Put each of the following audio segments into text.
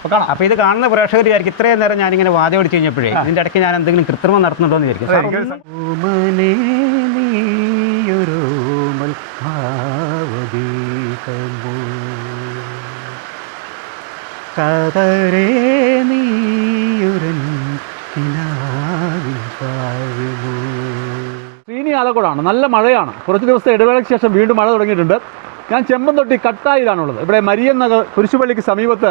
അപ്പോൾ കാണാം. അപ്പൊ ഇത് കാണുന്ന പ്രേക്ഷകർ വിചാരിക്കും ഇത്രയും നേരം ഞാനിങ്ങനെ വാദം അടിച്ചു കഴിഞ്ഞപ്പോഴേ ഇതിന്റെ ഇടയ്ക്ക് ഞാൻ എന്തെങ്കിലും കൃത്രിമം നടത്തുന്നുണ്ടോ എന്ന് വിചാരിക്കും. കതരേ നീയൊരൻ ആലക്കോടാണ്. നല്ല മഴയാണ്. കുറച്ച് ദിവസത്തെ ഇടവേളയ്ക്ക് ശേഷം വീണ്ടും മഴ തുടങ്ങിയിട്ടുണ്ട്. ഞാൻ ചെമ്പൻ ചെമ്പന്തൊട്ടി കട്ടായിലാണുള്ളത്. ഇവിടെ മരിയൻ നഗർ കുരിശുപള്ളിക്ക് സമീപത്ത്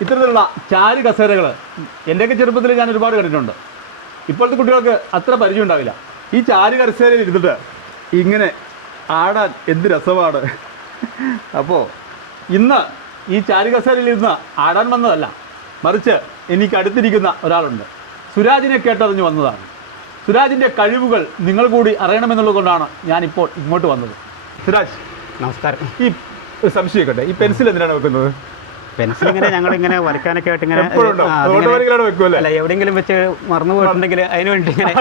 ഇത്തരത്തിലുള്ള ചാരു കസേരകൾ എന്റെയൊക്കെ ചെറുപ്പത്തിൽ ഞാൻ ഒരുപാട് കണ്ടിട്ടുണ്ട്. ഇപ്പോഴത്തെ കുട്ടികൾക്ക് അത്ര പരിചയം ഉണ്ടാവില്ല. ഈ ചാരു കസേരയിൽ ഇരുന്നിട്ട് ഇങ്ങനെ ആടാൻ എന്ത് രസമാണ്. അപ്പോൾ ഇന്ന് ഈ ചാരു കസേരയിൽ ഇരുന്ന് ആടാൻ വന്നതല്ല മറിച്ച് എനിക്ക് അടുത്തിരിക്കുന്ന ഒരാളുണ്ട്. സുരാജിനെ കേട്ടറിഞ്ഞ് വന്നതാണ്. സുരാജിന്റെ കഴിവുകൾ നിങ്ങൾ കൂടി അറിയണമെന്നുള്ളത് കൊണ്ടാണ് ഞാനിപ്പോൾ ഇങ്ങോട്ട് വന്നത്. സുരാജ് നമസ്കാരം. ഈ ഒരു സംശയിക്കട്ടെ ഈ പെൻസിൽ എന്തിനാണ് വെക്കുന്നത്? പെൻസിൽ ഇങ്ങനെ ഞങ്ങൾ ഇങ്ങനെ വരയ്ക്കാനൊക്കെ ആയിട്ട് ഇങ്ങനെ? അല്ല എവിടെയെങ്കിലും വെച്ച് മറന്നു പോയിട്ടുണ്ടെങ്കിൽ അതിന് വേണ്ടി ഇങ്ങനെ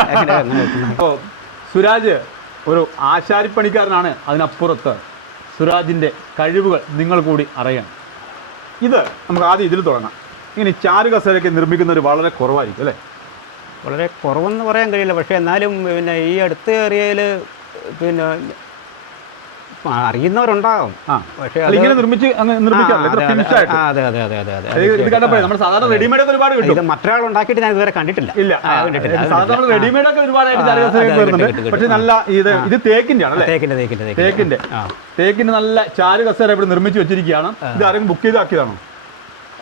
സുരാജ് ഒരു ആശാരിപ്പണിക്കാരനാണ് അതിനപ്പുറത്ത്. സുരാജിന്റെ കഴിവുകൾ നിങ്ങൾ കൂടി അറിയണം. ഇത് നമുക്ക് ആദ്യം ഇതിൽ തുടങ്ങാം. ഇങ്ങനെ നിർമ്മിക്കുന്ന ഒരു നിർമ്മിക്കുന്നവർ വളരെ കുറവായിരിക്കും അല്ലേ? വളരെ കുറവെന്ന് പറയാൻ കഴിയില്ല. പക്ഷേ എന്നാലും പിന്നെ ഈ അടുത്ത ഏരിയയിൽ പിന്നെ അറിയുന്നവരുണ്ടാകും. ആ പക്ഷേ അല്ല, അത് ഇങ്ങനെ നിർമ്മിച്ച് അങ്ങ് നിർമ്മിക്കാറില്ല. ഇത്ര ആ, ഫിനിഷ് ആയിട്ട്. അതെ അതെ അതെ അതെ അതെ. ഇത് ഇത് കണ്ടപ്പോഴേ നമ്മൾ സാധാരണ റെഡിമെയ്ഡ് ഒക്കെ ഒരുപാട് ഇത് കിട്ടും. മറ്റൊരാൾ ഉണ്ടാക്കിയിട്ട് ഞാൻ ഇതുവരെ കണ്ടിട്ടില്ല. ഇല്ല. ആ, കണ്ടിട്ടില്ല. അത് സാധാരണ. റെഡിമെയ്ഡ് ഒക്കെ ഒരുപാടായിട്ട് ആ, ചാരു അതെ, അതെ, വരുന്നുണ്ട്. കിട്ടും, കിട്ടും, പക്ഷെ നല്ല ഇത് ഇത് തേക്കിന്റെ ആണല്ലേ തേക്കിന്റെ തേക്കിന്റെ തേക്കിന്റെ. ആ. തേക്കിന്റെ നല്ല ചാരു കസേര ഇവിടെ നിർമ്മിച്ച് വെച്ചിരിക്കുകയാണ്. ഇത് ആരെങ്കിലും ബുക്ക് ചെയ്താക്കിയതാണോ?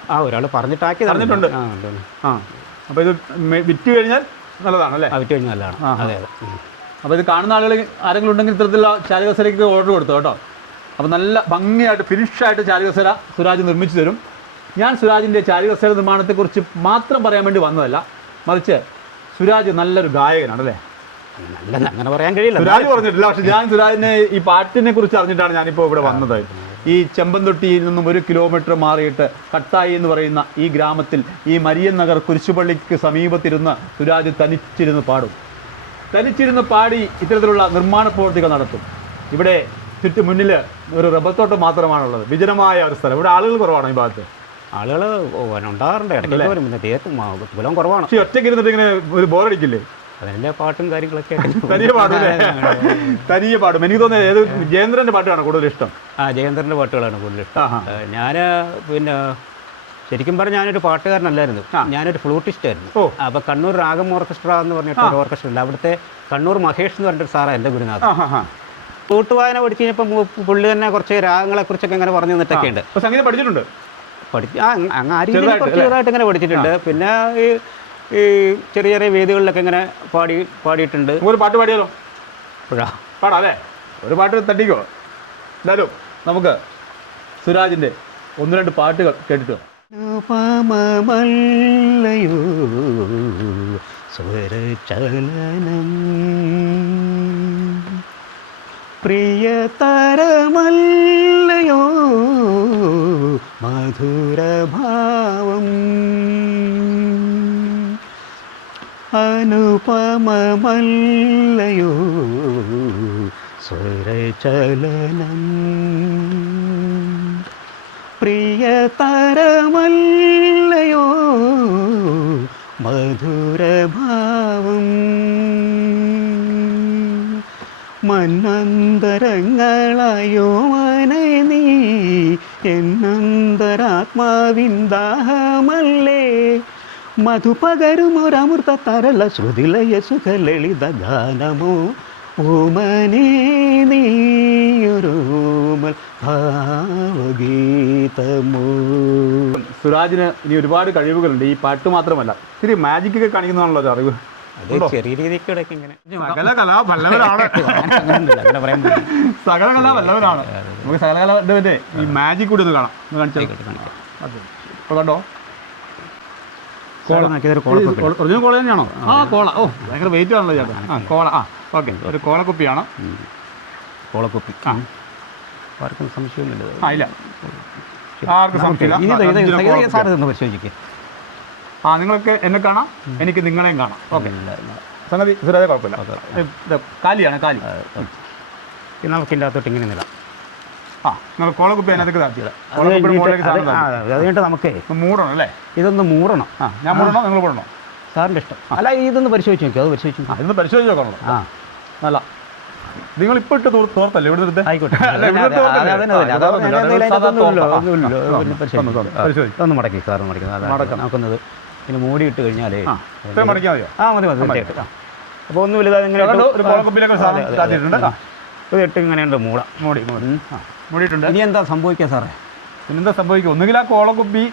ആ ഒരാൾ പറഞ്ഞിട്ടാക്കി പറഞ്ഞിട്ടുണ്ട്. ആ ഉണ്ട്, ഉണ്ട്. ആ. അപ്പോൾ ഇത് മെ- വിറ്റ് കഴിഞ്ഞാൽ നല്ലതാണ് അല്ലേ? ആ വിറ്റ് കഴിഞ്ഞാൽ നല്ലതാണ്. അതെ അതെ. ഉം. അപ്പോൾ ഇത് കാണുന്ന ആളുകൾ ആരെങ്കിലും ഉണ്ടെങ്കിൽ ഇത്തരത്തിലുള്ള ചാരുകസരയ്ക്ക് ഓർഡർ കൊടുത്തു കേട്ടോ. അപ്പോൾ നല്ല ഭംഗിയായിട്ട് ഫിനിഷായിട്ട് ചാരുകസര സുരാജ് നിർമ്മിച്ചു തരും. ഞാൻ സുരാജിന്റെ ചാരുകസര നിർമ്മാണത്തെക്കുറിച്ച് മാത്രം പറയാൻ വേണ്ടി വന്നതല്ല മറിച്ച് സുരാജ് നല്ലൊരു ഗായകനാണ് അല്ലേ? നല്ല അങ്ങനെ പറയാൻ കഴിയില്ല. സുരാജ് പറഞ്ഞിട്ടില്ല പക്ഷെ ഞാൻ സുരാജിനെ ഈ പാട്ടിനെ കുറിച്ച് അറിഞ്ഞിട്ടാണ് ഞാനിപ്പോൾ ഇവിടെ വന്നത്. ഈ ചെമ്പന്തൊട്ടിയിൽ നിന്നും ഒരു കിലോമീറ്റർ മാറിയിട്ട് കട്ടായി എന്ന് പറയുന്ന ഈ ഗ്രാമത്തിൽ ഈ മരിയൻ നഗർ കുരിശുപള്ളിക്ക് സമീപത്തിരുന്ന് സുരാജ് തനിച്ചിരുന്ന് പാടും. തനിച്ചിരുന്ന് പാടി ഇത്തരത്തിലുള്ള നിർമ്മാണ പ്രവർത്തികൾ നടത്തും. ഇവിടെ ചുറ്റും മുന്നിൽ ഒരു റബ്ബർ തോട്ടം മാത്രമാണുള്ളത്. വിജനമായ ഒരു സ്ഥലം. ഇവിടെ ആളുകൾ കുറവാണ് ഈ ഭാഗത്ത്? ആളുകൾ ഉണ്ടാകാറുണ്ട് വരും കുറവാണ്. പക്ഷേ ഒറ്റയ്ക്ക് ഇരുന്നിട്ട് ഇങ്ങനെ ഒരു ബോറടിക്കില്ലേ? അതിന്റെ പാട്ടും കാര്യങ്ങളൊക്കെ തനിയെ പാടും തനിയെ പാടും. എനിക്ക് തോന്നുന്നത് ഏത് ജയേന്ദ്രന്റെ പാട്ടാണ് കൂടുതൽ ഇഷ്ടം ആ ജയേന്ദ്രന്റെ പാട്ടുകളാണ് കൂടുതൽ ഇഷ്ടം ഞാൻ പിന്നെ ശരിക്കും പറഞ്ഞാൽ ഞാനൊരു പാട്ടുകാരനല്ലായിരുന്നു. ഞാനൊരു ഫ്ലൂട്ടിസ്റ്റ് ആയിരുന്നു അപ്പൊ കണ്ണൂർ രാഗം ഓർക്കസ്ട്ര എന്ന് പറഞ്ഞിട്ട് ഒരു ഓർക്കസ്ട്ര ഉണ്ട് അവിടുത്തെ കണ്ണൂർ മഹേഷ് എന്ന് പറഞ്ഞിട്ട് സാറാണ് എന്റെ ഹാ ഫ്ലൂട്ട് വായന പഠിച്ചു കഴിഞ്ഞപ്പോൾ പുള്ളി തന്നെ കുറച്ച് രാഗങ്ങളെ കുറിച്ചൊക്കെ ഇങ്ങനെ പറഞ്ഞു തന്നിട്ടൊക്കെ ഉണ്ട് സംഗീതം പഠിച്ചിട്ടുണ്ട്? പഠിച്ചു ആ രീതിയിൽ കുറച്ച് ചെറുതായിട്ട് ഇങ്ങനെ പഠിച്ചിട്ടുണ്ട്. പിന്നെ ഈ ഈ ചെറിയ ചെറിയ വേദികളിലൊക്കെ ഇങ്ങനെ പാടി പാടിയിട്ടുണ്ട്. ഒരു പാട്ട് പാടിയാലോ? പാടാ അല്ലേ? ഒരു പാട്ട് തട്ടിക്കോ. എന്തായാലും നമുക്ക് സുരാജിന്റെ ഒന്ന് രണ്ട് പാട്ടുകൾ കേട്ടിട്ട് വരാം. അനുപമമല്ലയോ സ്വരചലനം പ്രിയതരമല്ലയോ മധുരഭാവം. അനുപമമല്ലയോ? സ്വരചലനം. പ്രിയതരമല്ലയോ? മധുരഭാവം. മന്നന്തരങ്ങളായോ മനെ നീ എന്നന്തരാത്മാവിൻ ദാഹമല്ലേ? തരള ശ്രുതിലയ സുഖലളിത ഗാനമോ ഓമനേ നീയൊരോമൽ സുരാജിന് ഇനി ഒരുപാട് കഴിവുകളുണ്ട്. ഈ പാട്ട് മാത്രമല്ല. ഇത്തിരി മാജിക് ഒക്കെ കാണിക്കുന്നതാണല്ലോ ഒരു അറിവ്. ചെറിയ രീതിക്ക് ഇങ്ങനെ. സകല കലാ. സകല കലാ നമുക്ക് സകല കലാ ഈ മാജിക് കൂടി ഒന്ന് കാണാം. ഒന്ന് കണ്ടോ? ഒറിജിനൽ കോള തന്നെയാണോ? ആ കോള. ഓ ഭയങ്കര വെയിറ്റ് ആണല്ലോ ചേട്ടാ. ആ കോള. ആ ഓക്കെ. ഒരു കോളക്കുപ്പിയാണ്. കോളക്കുപ്പി. ആ. ആർക്കും സംശയമൊന്നുമില്ല ആ ഇല്ല. ആർക്കും സംശയമില്ല. സാറ് പരിശോധിക്കുക ആ നിങ്ങൾക്ക് എന്നെ കാണാം. എനിക്ക് നിങ്ങളെയും കാണാം. ഓക്കെ. സംഗതി സുരാജ കുഴപ്പമില്ല. ഇത് കാലിയാണ് കാലി. ഇത് നമുക്ക് ഇതിനകത്തോട്ട് ഇങ്ങനെ നില ആ നിങ്ങൾ കോളക്കുപ്പി അതിനകത്ത് താഴ്ത്തിയില്ല നമുക്ക് മൂടണം അല്ലേ? ഇതൊന്ന് മൂടണം. ആ ഞാൻ മൂടണോ? നിങ്ങൾ മൂടണോ? സാറിന്റെ ഇഷ്ടം. അല്ല ഇതൊന്ന് പരിശോധിച്ച് നോക്കിയോ? അത് പരിശോധിച്ച് ഇതൊന്ന് പരിശോധിച്ച് നോക്കണല്ലോ ആ. നല്ല. നിങ്ങൾ ഇപ്പൊ ഇട്ട് തോർ- തോർത്തല്ലേ ഇവിടെ ആയിക്കോട്ടെ. ഒന്ന് മടക്കി സാറ് മടക്കി നോക്കുന്നത് ഇനി മൂടി ഇട്ട് കഴിഞ്ഞാലേ ആ മതി മതി. അപ്പോൾ ഒന്നും ഇട്ടു. ഒരു ഇട്ട് ഇങ്ങനെയുണ്ട് മൂട മൂടി. മൂടിയിട്ടുണ്ട്. ഇനി എന്താ സംഭവിക്കുക സാറേ? പിന്നെന്താ സംഭവിക്കും ഒന്നുകിൽ ആ കോളക്കുപ്പി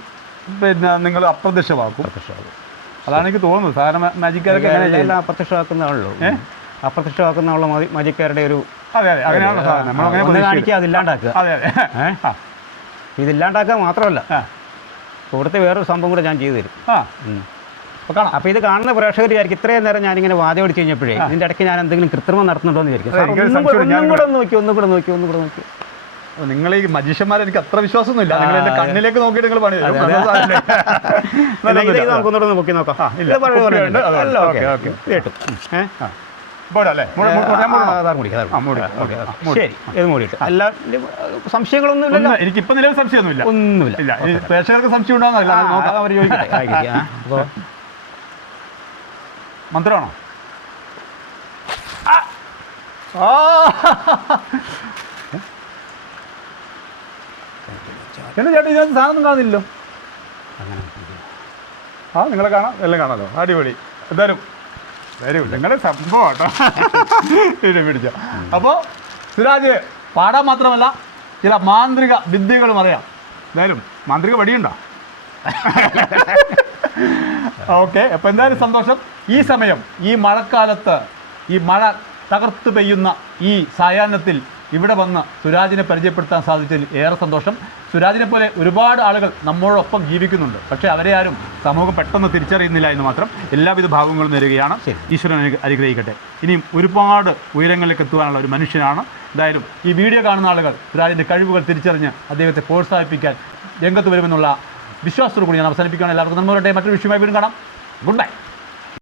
പിന്നെ നിങ്ങൾ അപ്രത്യക്ഷമാക്കും. പ്രത്യക്ഷമാകും അതാണ് എനിക്ക് തോന്നുന്നത്. സാധാരണ മാജിക്കാരൊക്കെ അപ്രത്യക്ഷമാക്കുന്നതാണല്ലോ. അപ്രത്യക്ഷമാക്കുന്ന മജിക്കാരുടെ ഒരു അതെ അതെ. അങ്ങനെയാണല്ലോ സാധാരണ നമ്മളങ്ങനെ കാണിക്കുക അതില്ലാണ്ടാക്കുക അതെ അതെ? ഇതില്ലാണ്ടാക്കുക മാത്രമല്ല. കൂടുതൽ വേറൊരു സംഭവം കൂടെ ഞാൻ ചെയ്തു തരും. ആ. അപ്പോൾ ഇത് കാണുന്ന പ്രേക്ഷകർ വിചാരിക്കും ഇത്രയും നേരം ഞാനിങ്ങനെ വാദം അടിച്ച് കഴിഞ്ഞപ്പോഴേ ഇതിന്റെ ഇടയ്ക്ക് ഞാൻ എന്തെങ്കിലും കൃത്രിമം നടത്തുന്നുണ്ടോ എന്ന് വിചാരിക്കും. ഒന്നും കൂടെ- നോക്കി ഒന്നും കൂടെ നോക്കി ഒന്നും കൂടെ നോക്കി നിങ്ങൾ ഈ മജീഷ്യന്മാരെ എനിക്ക് അത്ര വിശ്വാസമൊന്നുമില്ല. നിങ്ങൾ എന്റെ കണ്ണിലേക്ക് നോക്കിയിട്ട് നിങ്ങൾ പണി നമുക്കൊന്നുകൂടെ നോക്കി. നോക്കാം. കേട്ടു. ഏ? സംശയങ്ങളൊന്നും ഇല്ലല്ലോ എനിക്ക് ഇപ്പൊ നിലവിൽ സംശയമൊന്നുമില്ല. ഒന്നുമില്ല. പ്രേക്ഷകർക്ക് സംശയം ഉണ്ടാകുന്നില്ല. മന്ത്രമാണോ! എന്താ ചേട്ടാ ഇതിനകത്ത് സാധനം കാണുന്നില്ലല്ലോ. ആ നിങ്ങളെ കാണാം. എല്ലാം കാണാമല്ലോ അടിപൊളി. എന്തായാലും വെരി. നിങ്ങളെ സംഭവം കേട്ടോ ഇത് പിടിച്ചോ. അപ്പോൾ സുരാജ് പാടാൻ മാത്രമല്ല ചില മാന്ത്രിക വിദ്യകളും അറിയാം. എന്തായാലും മാന്ത്രിക വടിയുണ്ടോ ഓക്കെ അപ്പൊ എന്തായാലും സന്തോഷം. ഈ സമയം ഈ മഴക്കാലത്ത് ഈ മഴ തകർത്ത് പെയ്യുന്ന ഈ സായാഹ്നത്തിൽ ഇവിടെ വന്ന് സുരാജിനെ പരിചയപ്പെടുത്താൻ സാധിച്ചതിൽ ഏറെ സന്തോഷം. സുരാജിനെ പോലെ ഒരുപാട് ആളുകൾ നമ്മളോടൊപ്പം ജീവിക്കുന്നുണ്ട്. പക്ഷേ അവരെ ആരും സമൂഹം പെട്ടെന്ന് തിരിച്ചറിയുന്നില്ല എന്ന് മാത്രം എല്ലാവിധ ഭാവങ്ങളും നേരുകയാണ്. ഈശ്വരൻ അനുഗ്രഹിക്കട്ടെ. ഇനിയും ഒരുപാട് ഉയരങ്ങളിലേക്ക് എത്തുവാനുള്ള ഒരു മനുഷ്യനാണ്. എന്തായാലും ഈ വീഡിയോ കാണുന്ന ആളുകൾ സുരാജിന്റെ കഴിവുകൾ തിരിച്ചറിഞ്ഞ് അദ്ദേഹത്തെ പ്രോത്സാഹിപ്പിക്കാൻ രംഗത്ത് വരുമെന്നുള്ള വിശ്വാസത്തോടു കൂടി ഞാൻ അവസാനിപ്പിക്കുകയാണ്. എല്ലാവർക്കും വരട്ടെ മറ്റൊരു വിഷയമായി വീണ്ടും കാണാം. Good bye.